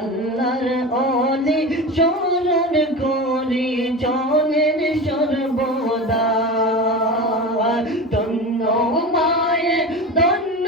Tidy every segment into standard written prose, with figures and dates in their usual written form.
আল্লাহর অলি স্মরণ করি চলেন সর্বদা ধন্য মায়ের ধন্য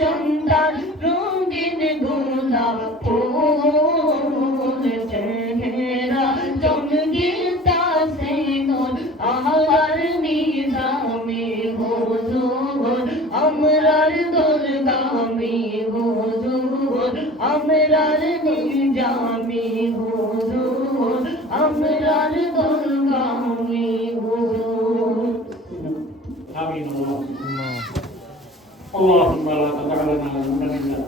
সন্তান রঙিন গোলাপ ফুল চেহারা চমকিতাছে নূর আমার নিজামে হুজুর আমরার দুর্গামী হুজুর আমরার নিজামী হুজুর আমরার দুর্গামী হুজুর آمين اللهم لا تدع لنا ذنبا إلا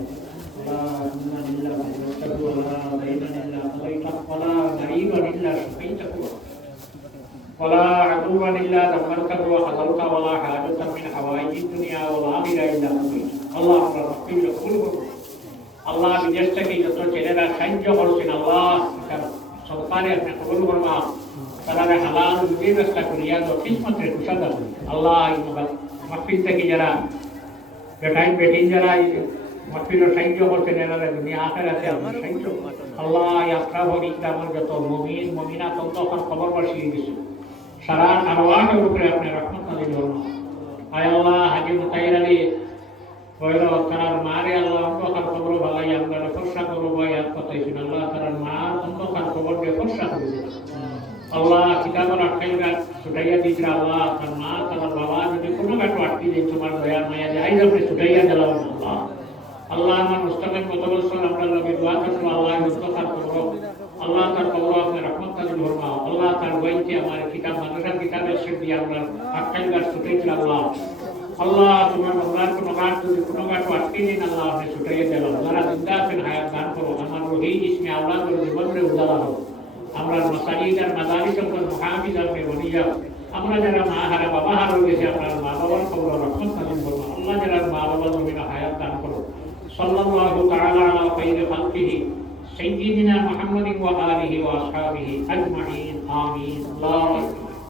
ولا همما إلا فرجته ولا دينا إلا قضيته ولا مريضا إلا شفيته ولا عدوا إلا دمرته وخذلته ولا حاجة من حوائج الدنيا والآخرة إلا قضيتها اللهم اغفر لقلوبهم الله بجسدك যত ছেলেরা সাহায্য করছেন আল্লাহ সরকারে আপনি কবুল করবা তারা হালাল রুজির রাস্তা করিয়া দাও কিসমতের কুশল দাও আল্লাহ এই মাহফিল থেকে যারা বেটাইন বেটিন যারা মাহফিল সাহায্য করছেন এরা দুনিয়া আখিরাতে আপনার সাহায্য আল্লাহ ইয়াত্রা ভরি আমার যত মুমিন মুমিনাত তখন খবর বসিয়ে দিয়েছে সারা আরওয়াহের উপরে আপনি রহমত নাযিল করুন আয় আল্লাহ হাজী মুতাইর আলী বয়রা তার মারে আল্লাহ অন্ধকার খবর ভালাই আমরা ফরসা করবো ভাই আর কথাইছেন আল্লাহ তার মার অন্ধকার খবর দিয়ে ফরসা করবে আল্লাহ কিতাবের আটকাইরা ছুটাইয়া দিয়েছিল আল্লাহ তার মা তার বাবা যদি কোনো কাটো আটকে দিন তোমার দয়ার মায়া যে আইজ আপনি ছুটাইয়া দিলাম আল্লাহ আল্লাহ আমার মুস্তাকিম কত বছর আমরা লগে দোয়া করছো আল্লাহ অন্ধকার খবর আল্লাহ তার খবর আপনি রহমত নাযিল ফরমাও আল্লাহ তার বইতে আমার কিতাব মাদ্রাসার কিতাবের শেষ দিয়ে আমরা আটকাইরা ছুটাইছিল আল্লাহ আল্লাহ তোমার বান্দার কোনো কাজ যদি কোনো কাটো আটকে দিন আল্লাহ আপনি ছুটাইয়া দিলাম যারা জিন্দা আছেন হায়াত দান করো আমার রহি ইসমে আওলাদের জীবনের উজালা হোক আমরা মাসাজিদ আর মাদারিস আর মুহাফিজ আর বনিয়া আমরা যারা মা হারা বাবা হারা গেছে আপনার মা বাবার খবর রহমত নাযিল করো আল্লাহ যারা মা বাবা জমিনে হায়াত দান করো সাল্লাল্লাহু তাআলা আলা খায়রি খালকিহি সাইয়্যিদিনা মুহাম্মাদিন ওয়া আলিহি ওয়া আসহাবিহি আজমাইন আমিন আল্লাহ